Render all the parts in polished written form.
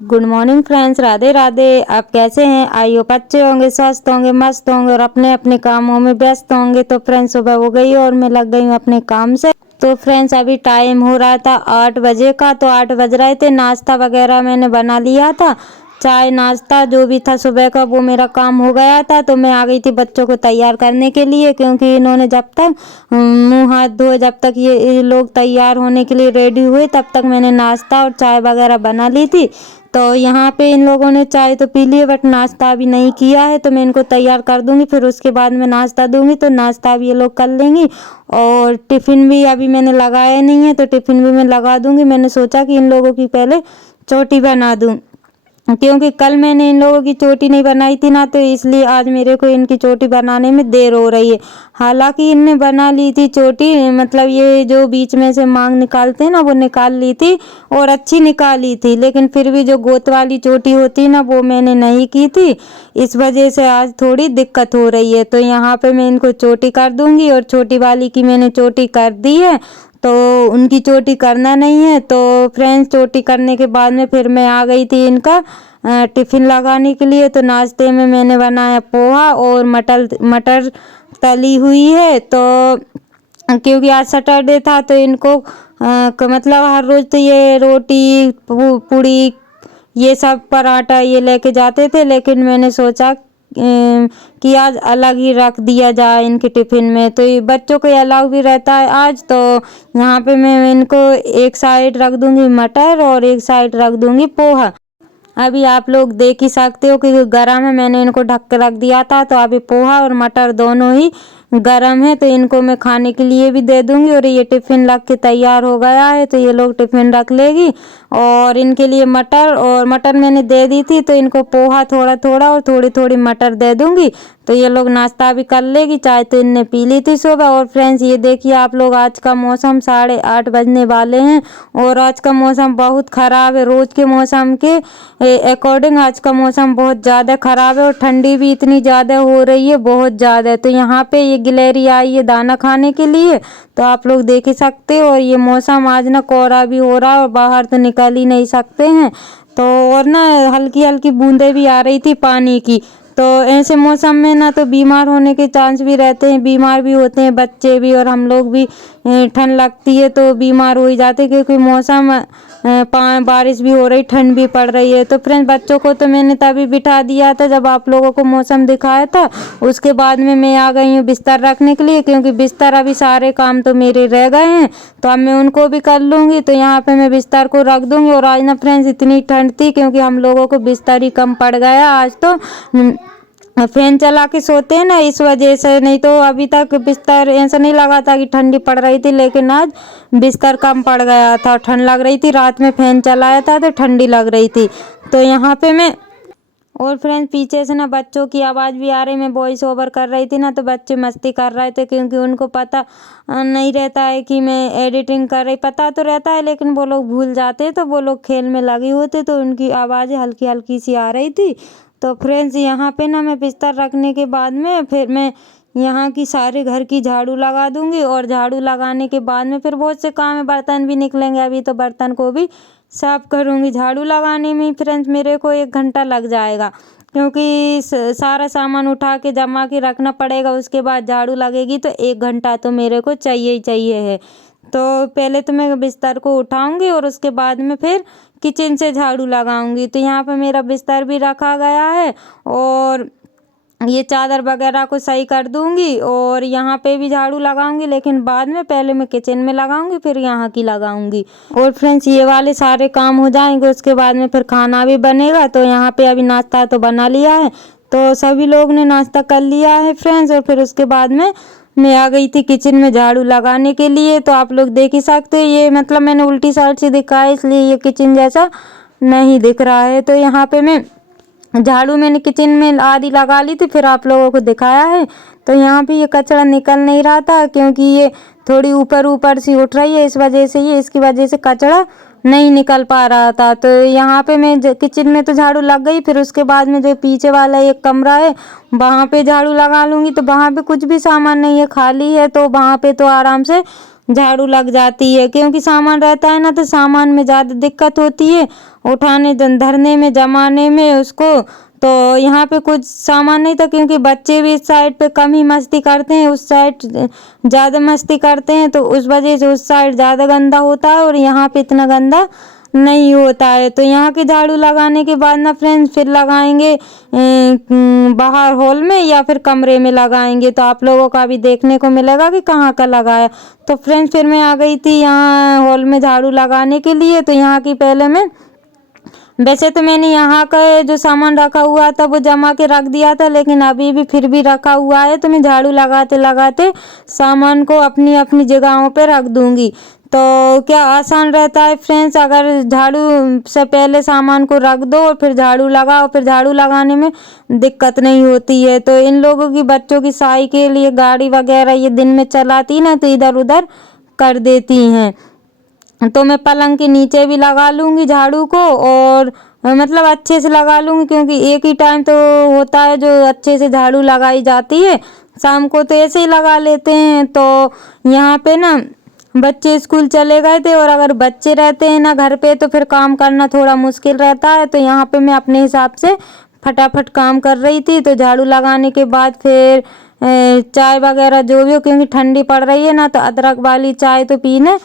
Good morning friends, Radhe Radhe. आप कैसे हैं? आई होप अच्छे होंगे, स्वस्थ होंगे, मस्त होंगे और अपने अपने कामों में व्यस्त होंगे। तो फ्रेंड्स सुबह हो गई और मैं लग गई हूँ अपने काम से। तो फ्रेंड्स अभी टाइम हो रहा था 8 बजे का, तो 8 बज रहे थे। नाश्ता वगैरह मैंने बना लिया था, चाय नाश्ता जो भी था सुबह का वो मेरा काम हो गया था। तो मैं आ गई थी बच्चों को तैयार करने के लिए, क्योंकि इन्होंने जब तक मुंह हाथ धोए, जब तक ये लोग तैयार होने के लिए रेडी हुए, तब तक मैंने नाश्ता और चाय वगैरह बना ली थी। तो यहाँ पे इन लोगों ने चाय तो पी ली है, बट नाश्ता अभी नहीं किया है। तो मैं इनको तैयार कर दूंगी, फिर उसके बाद में नाश्ता दूंगी, तो नाश्ता भी ये लोग कर लेंगी। और टिफ़िन भी अभी मैंने लगाया नहीं है, तो टिफ़िन भी मैं लगा दूंगी। मैंने सोचा कि इन लोगों की पहले चोटी बना दूँ, क्योंकि कल मैंने इन लोगों की चोटी नहीं बनाई थी ना, तो इसलिए आज मेरे को इनकी चोटी बनाने में देर हो रही है। हालांकि इनने बना ली थी चोटी, मतलब ये जो बीच में से मांग निकालते हैं ना, वो निकाल ली थी और अच्छी निकाली थी। लेकिन फिर भी जो गोत वाली चोटी होती है ना, वो मैंने नहीं की थी। इस वजह से आज थोड़ी दिक्कत हो रही है। तो यहाँ पे मैं इनको चोटी कर दूंगी, और छोटी वाली की मैंने चोटी कर दी है, तो उनकी चोटी करना नहीं है। तो फ्रेंड्स चोटी करने के बाद में फिर मैं आ गई थी इनका टिफ़िन लगाने के लिए। तो नाश्ते में मैंने बनाया पोहा और मटर तली हुई है। तो क्योंकि आज सैटरडे था, तो इनको मतलब हर रोज़ तो ये रोटी पूड़ी ये सब पराठा ये लेके जाते थे, लेकिन मैंने सोचा कि आज अलग ही रख दिया जाए इनके टिफ़िन में। तो ये बच्चों को अलाउ भी रहता है आज। तो यहाँ पे मैं इनको एक साइड रख दूंगी मटर और एक साइड रख दूंगी पोहा। अभी आप लोग देख ही सकते हो कि गरम है, मैंने इनको ढक के रख दिया था। तो अभी पोहा और मटर दोनों ही गरम है, तो इनको मैं खाने के लिए भी दे दूंगी। और ये टिफ़िन लग के तैयार हो गया है, तो ये लोग टिफ़िन रख लेगी। और इनके लिए मटर मैंने दे दी थी, तो इनको पोहा थोड़ा थोड़ा और थोड़ी थोड़ी मटर दे दूंगी, तो ये लोग नाश्ता भी कर लेगी। चाय तो इनने पी ली थी सुबह। और फ्रेंड्स ये देखिए आप लोग, आज का मौसम 8:30 बजने वाले हैं, और आज का मौसम बहुत ख़राब है। रोज़ के मौसम के अकॉर्डिंग आज का मौसम बहुत ज़्यादा ख़राब है, और ठंडी भी इतनी ज़्यादा हो रही है, बहुत ज़्यादा। तो यहाँ पे ये गिलहरी आई है दाना खाने के लिए, तो आप लोग देख ही सकते हो। और ये मौसम आज ना कोहरा भी हो रहा है, और बाहर तो निकल ही नहीं सकते हैं। तो और ना हल्की हल्की बूंदें भी आ रही थी पानी की। तो ऐसे मौसम में ना तो बीमार होने के चांस भी रहते हैं, बीमार भी होते हैं बच्चे भी और हम लोग भी। ठंड लगती है तो बीमार हो ही जाते हैं, क्योंकि मौसम बारिश भी हो रही, ठंड भी पड़ रही है। तो फ्रेंड्स बच्चों को तो मैंने तभी बिठा दिया था जब आप लोगों को मौसम दिखाया था। उसके बाद में मैं आ गई हूँ बिस्तर रखने के लिए, क्योंकि बिस्तर अभी सारे काम तो मेरे रह गए हैं, तो अब मैं उनको भी कर लूँगी। तो यहाँ पे मैं बिस्तर को रख दूँगी। और आज ना फ्रेंड्स इतनी ठंड थी, क्योंकि हम लोगों को बिस्तर ही कम पड़ गया आज। तो फैन चला के सोते हैं ना, इस वजह से। नहीं तो अभी तक बिस्तर ऐसा नहीं लगा था कि ठंडी पड़ रही थी, लेकिन आज बिस्तर कम पड़ गया था, ठंड लग रही थी। रात में फैन चलाया था तो ठंडी लग रही थी। तो यहाँ पे मैं, और फ्रेंड्स पीछे से ना बच्चों की आवाज़ भी आ रही, मैं वॉइस ओवर कर रही थी ना, तो बच्चे मस्ती कर रहे थे, क्योंकि उनको पता नहीं रहता है कि मैं एडिटिंग कर रही। पता तो रहता है, लेकिन वो लोग भूल जाते, तो वो लोग खेल में लगे होते, तो उनकी आवाज़ें हल्की हल्की सी आ रही थी। तो फ्रेंड्स यहाँ पे ना मैं बिस्तर रखने के बाद में फिर मैं यहाँ की सारे घर की झाड़ू लगा दूंगी। और झाड़ू लगाने के बाद में फिर बहुत से काम है, बर्तन भी निकलेंगे अभी, तो बर्तन को भी साफ करूँगी। झाड़ू लगाने में फ्रेंड्स मेरे को 1 घंटा लग जाएगा, क्योंकि सारा सामान उठा के जमा के रखना पड़ेगा। उसके बाद झाड़ू लगेगी, तो 1 घंटा तो मेरे को चाहिए ही चाहिए है। तो पहले तो मैं बिस्तर को उठाऊंगी, और उसके बाद में फिर किचन से झाड़ू लगाऊंगी। तो यहाँ पर मेरा बिस्तर भी रखा गया है, और ये चादर वगैरह को सही कर दूंगी, और यहाँ पे भी झाड़ू लगाऊंगी, लेकिन बाद में पहले मैं किचन में लगाऊंगी, फिर यहाँ की लगाऊंगी। और फ्रेंड्स ये वाले सारे काम हो जाएंगे, उसके बाद में फिर खाना भी बनेगा। तो यहाँ पे अभी नाश्ता तो बना लिया है, तो सभी लोग ने नाश्ता कर लिया है फ्रेंड्स। और फिर उसके बाद में मैं आ गई थी किचन में झाड़ू लगाने के लिए। तो आप लोग देख ही सकते हैं, ये मतलब मैंने उल्टी साइड से दिखाया, इसलिए ये किचन जैसा नहीं दिख रहा है। तो यहाँ पे मैं झाड़ू मैंने किचन में आधी लगा ली थी, फिर आप लोगों को दिखाया है। तो यहाँ पे ये कचरा निकल नहीं रहा था, क्योंकि ये थोड़ी ऊपर ऊपर सी उठ रही है, इस वजह से ये इसकी वजह से कचरा नहीं निकल पा रहा था। तो यहाँ पे मैं किचन में तो झाड़ू लग गई, फिर उसके बाद में जो पीछे वाला एक कमरा है वहाँ पे झाड़ू लगा लूँगी। तो वहाँ पे कुछ भी सामान नहीं है, खाली है, तो वहाँ पे तो आराम से झाड़ू लग जाती है, क्योंकि सामान रहता है ना तो सामान में ज़्यादा दिक्कत होती है उठाने धरने में, जमाने में उसको। तो यहाँ पे कुछ सामान नहीं था, क्योंकि बच्चे भी इस साइड पे कम ही मस्ती करते हैं, उस साइड ज़्यादा मस्ती करते हैं, तो उस वजह से उस साइड ज़्यादा गंदा होता है और यहाँ पे इतना गंदा नहीं होता है। तो यहाँ की झाड़ू लगाने के बाद ना फ्रेंड्स फिर लगाएंगे बाहर हॉल में या फिर कमरे में लगाएंगे, तो आप लोगों का भी देखने को मिलेगा कि कहाँ का लगाया। तो फ्रेंड्स फिर मैं आ गई थी यहाँ हॉल में झाड़ू लगाने के लिए। तो यहाँ की पहले मैं वैसे तो मैंने यहाँ का जो सामान रखा हुआ था वो जमा के रख दिया था, लेकिन अभी भी फिर भी रखा हुआ है, तो मैं झाड़ू लगाते लगाते सामान को अपनी अपनी जगहों पे रख दूंगी। तो क्या आसान रहता है फ्रेंड्स, अगर झाड़ू से पहले सामान को रख दो और फिर झाड़ू लगाओ, फिर झाड़ू लगाने में दिक्कत नहीं होती है। तो इन लोगों की बच्चों की साइकिल ये गाड़ी वगैरह ये दिन में चलाती ना तो इधर उधर कर देती हैं, तो मैं पलंग के नीचे भी लगा लूँगी झाड़ू को, और मतलब अच्छे से लगा लूँगी, क्योंकि एक ही टाइम तो होता है जो अच्छे से झाड़ू लगाई जाती है, शाम को तो ऐसे ही लगा लेते हैं। तो यहाँ पे ना बच्चे स्कूल चले गए थे, और अगर बच्चे रहते हैं ना घर पे तो फिर काम करना थोड़ा मुश्किल रहता है। तो यहाँ पे मैं अपने हिसाब से फटाफट काम कर रही थी। तो झाड़ू लगाने के बाद फिर चाय वगैरह जो भी हो, क्योंकि ठंडी पड़ रही है ना तो अदरक वाली चाय तो पीने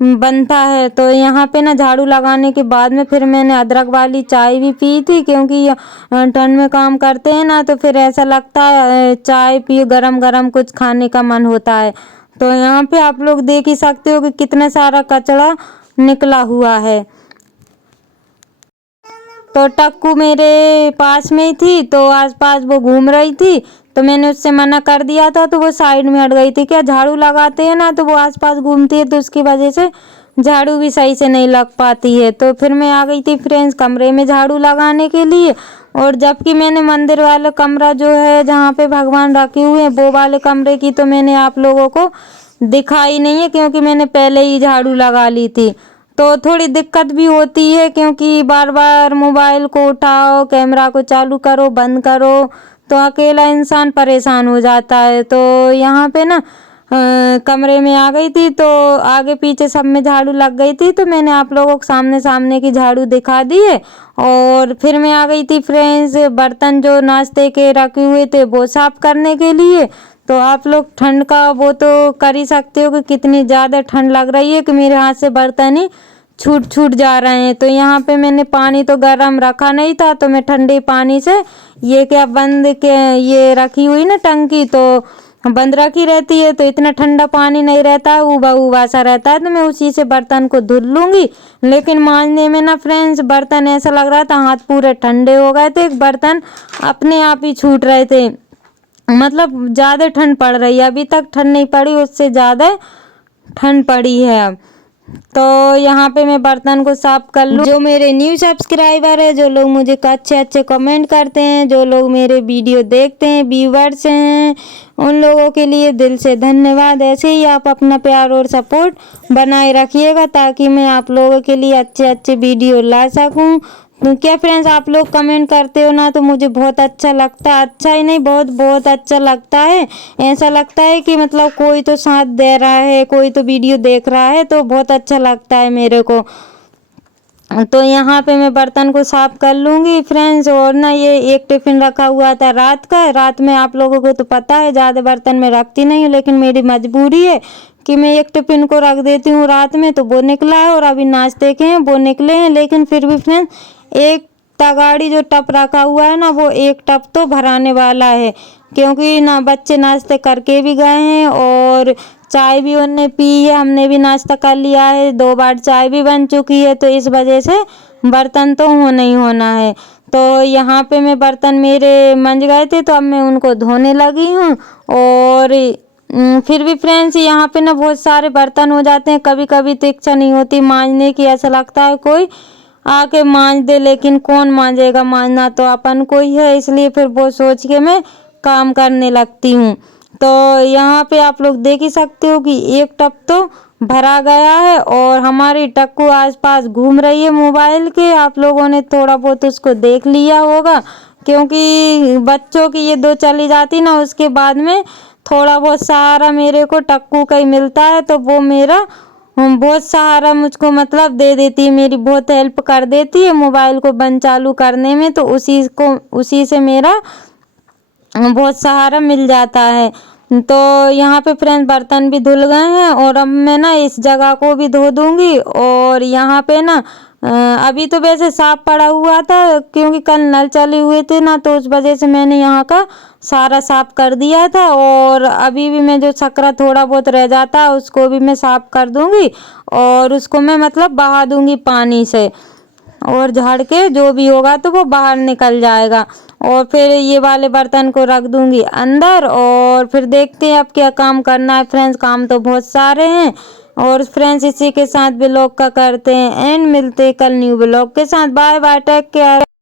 बनता है। तो यहाँ पे ना झाड़ू लगाने के बाद में फिर मैंने अदरक वाली चाय भी पी थी, क्योंकि ठंड में काम करते हैं ना तो फिर ऐसा लगता है चाय पिए गरम गरम कुछ खाने का मन होता है। तो यहाँ पे आप लोग देख ही सकते हो कि कितना सारा कचरा निकला हुआ है। तो टक्कू मेरे पास में ही थी, तो आसपास वो घूम रही थी, तो मैंने उससे मना कर दिया था, तो वो साइड में हट गई थी। क्या झाड़ू लगाते हैं ना तो वो आसपास घूमती है, तो उसकी वजह से झाड़ू भी सही से नहीं लग पाती है। तो फिर मैं आ गई थी फ्रेंड्स कमरे में झाड़ू लगाने के लिए, और जबकि मैंने मंदिर वाला कमरा जो है जहाँ पे भगवान रखे हुए हैं वो वाले कमरे की तो मैंने आप लोगों को दिखाई नहीं है, क्योंकि मैंने पहले ही झाड़ू लगा ली थी। तो थोड़ी दिक्कत भी होती है, क्योंकि बार बार मोबाइल को उठाओ, कैमरा को चालू करो बंद करो, तो अकेला इंसान परेशान हो जाता है। तो यहाँ पे ना कमरे में आ गई थी, तो आगे पीछे सब में झाड़ू लग गई थी, तो मैंने आप लोगों को सामने सामने की झाड़ू दिखा दी है। और फिर मैं आ गई थी फ्रेंड्स बर्तन जो नाश्ते के रखे हुए थे वो साफ करने के लिए। तो आप लोग ठंड का वो तो कर ही सकते हो कि कितनी ज़्यादा ठंड लग रही है कि मेरे हाथ से बर्तन ही छूट छूट जा रहे हैं। तो यहाँ पे मैंने पानी तो गर्म रखा नहीं था, तो मैं ठंडे पानी से ये क्या बंद के ये रखी हुई ना टंकी तो बंद रखी रहती है, तो इतना ठंडा पानी नहीं रहता है, उबा उबा सा रहता है, तो मैं उसी से बर्तन को धुल लूँगी। लेकिन मांजने में ना फ्रेंड्स बर्तन ऐसा लग रहा था हाथ पूरे ठंडे हो गए थे, बर्तन अपने आप ही छूट रहे थे, मतलब ज़्यादा ठंड पड़ रही है। अभी तक ठंड नहीं पड़ी, उससे ज़्यादा ठंड पड़ी है अब। तो यहाँ पे मैं बर्तन को साफ कर लूँ। जो मेरे न्यू सब्सक्राइबर है, जो लोग मुझे अच्छे अच्छे कमेंट करते हैं, जो लोग मेरे वीडियो देखते हैं, व्यूवर्स हैं, उन लोगों के लिए दिल से धन्यवाद। ऐसे ही आप अपना प्यार और सपोर्ट बनाए रखिएगा, ताकि मैं आप लोगों के लिए अच्छे अच्छे वीडियो ला सकूँ। तो क्या फ्रेंड्स आप लोग कमेंट करते हो ना तो मुझे बहुत अच्छा लगता है, अच्छा ही नहीं बहुत बहुत अच्छा लगता है। ऐसा लगता है कि मतलब कोई तो साथ दे रहा है, कोई तो वीडियो देख रहा है, तो बहुत अच्छा लगता है मेरे को। तो यहाँ पे मैं बर्तन को साफ कर लूँगी फ्रेंड्स। और ना ये एक टिफ़िन रखा हुआ था रात का, रात में आप लोगों को तो पता है ज़्यादा बर्तन में रखती नहीं हूँ, लेकिन मेरी मजबूरी है कि मैं एक टिफ़िन को रख देती हूँ रात में, तो वो निकला है। और अभी नाश्ते के हैं वो निकले हैं, लेकिन फिर भी फ्रेंड्स एक तगाड़ी जो टप रखा हुआ है ना वो एक टप तो भराने वाला है, क्योंकि ना बच्चे नाश्ते करके भी गए हैं और चाय भी उन्होंने पी है, हमने भी नाश्ता कर लिया है, 2 बार चाय भी बन चुकी है, तो इस वजह से बर्तन तो होना ही होना है। तो यहाँ पे मैं बर्तन मेरे मंज गए थे, तो अब मैं उनको धोने लगी हूँ। और फिर भी फ्रेंड्स यहाँ पे ना बहुत सारे बर्तन हो जाते हैं, कभी कभी तो इच्छा नहीं होती मांजने की, ऐसा लगता है कोई आके मांज दे, लेकिन कौन मांजेगा, मांजना तो अपन को ही है, इसलिए फिर वो सोच के मैं काम करने लगती हूँ। तो यहाँ पे आप लोग देख ही सकते हो कि एक टप तो भरा गया है, और हमारी टक्कू आसपास घूम रही है मोबाइल के। आप लोगों ने थोड़ा बहुत उसको देख लिया होगा, क्योंकि बच्चों की ये 2 चली जाती ना उसके बाद में थोड़ा बहुत सहारा मेरे को टक्कू का ही मिलता है, तो वो मेरा बहुत सहारा मुझको मतलब दे देती है, मेरी बहुत हेल्प कर देती है मोबाइल को बंद चालू करने में। तो उसी से मेरा बहुत सहारा मिल जाता है। तो यहाँ पे फ्रेंड्स बर्तन भी धुल गए हैं और अब मैं ना इस जगह को भी धो दूंगी। और यहाँ पे ना अभी तो वैसे साफ पड़ा हुआ था, क्योंकि कल नल चले हुए थे ना, तो उस वजह से मैंने यहाँ का सारा साफ कर दिया था। और अभी भी मैं जो सकरा थोड़ा बहुत रह जाता है उसको भी मैं साफ कर दूंगी और उसको मैं मतलब बहा दूंगी पानी से, और झाड़ के जो भी होगा तो वो बाहर निकल जाएगा। और फिर ये वाले बर्तन को रख दूंगी अंदर, और फिर देखते हैं अब क्या काम करना है। फ्रेंड्स काम तो बहुत सारे हैं। और फ्रेंड्स इसी के साथ ब्लॉग का करते हैं एंड, मिलते हैं कल न्यू ब्लॉग के साथ। Bye bye, take care.